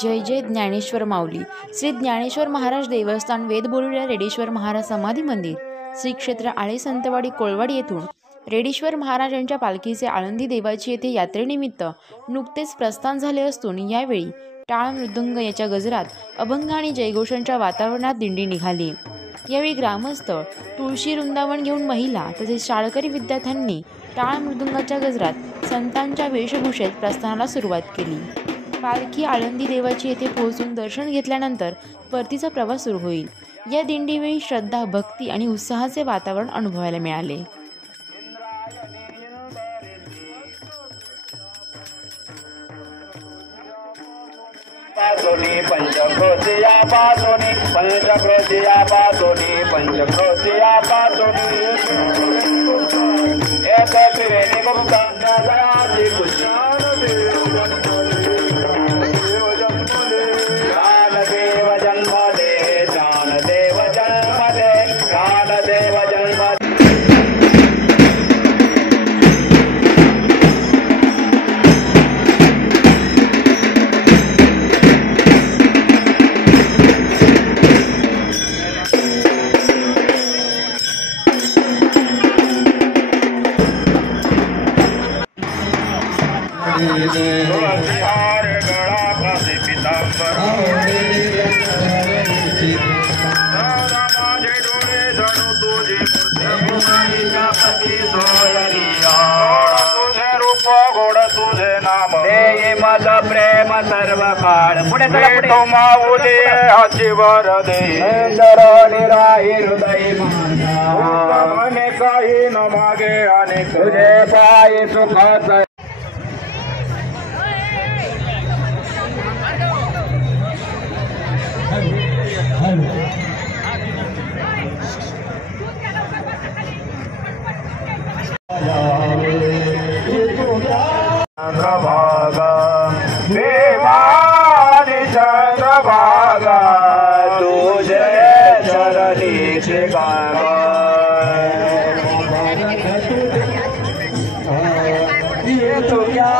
जय जय ज्ञानेश्वर माऊली. श्री ज्ञानेश्वर महाराज देवस्थान, वेदबोलीच्या रेडेश्वर महाराज समाधी मंदिर, श्री क्षेत्र आळे संतवाडी कोळवाडी येथून रेडेश्वर महाराजांच्या पालखीचे आळंदी देवाची येथे यात्रेनिमित्त नुकतेच प्रस्थान झाले असून यावेळी टाळ मृदुंग याच्या गजरात अभंग आणि जयघोषांच्या वातावरणात दिंडी निघाली. यावेळी ग्रामस्थ, तुळशी वृंदावन घेऊन महिला तसेच शाळकरी विद्यार्थ्यांनी टाळ मृदुंगाच्या गजरात संतांच्या वेशभूषेत प्रस्थानाला सुरुवात केली. पालखी आळंदी देवाची येथे पोहोचून दर्शन घेतल्यानंतर परतीचा प्रवास सुरू होईल. या दिंडीवेळी श्रद्धा, भक्ती आणि उत्साहाचे वातावरण अनुभवायला मिळाले. पंचक्रोशिया पासोनी पंचक्रोशिया पासोनी पंचक्रोशिया पासोनी एक त्रिवेणी गुप्ता नगराजी कृष्ण देव जन्मदे ज्ञानदेव जन्मदे ज्ञानदेव जन्मदे. तुझे नाम दे मज प्रेम सर्व काळ पुढे तो माऊली हाचीवर दे राही हृदय माने काही न मागे आणि तुझे पाय सुखात. चंद्रभागा देवानी चंद्रभागा तुझे चरणीचे गागा ये तो क्या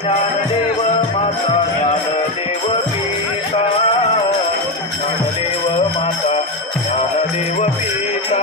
ज्ञानदेव माता ज्ञानदेव पिता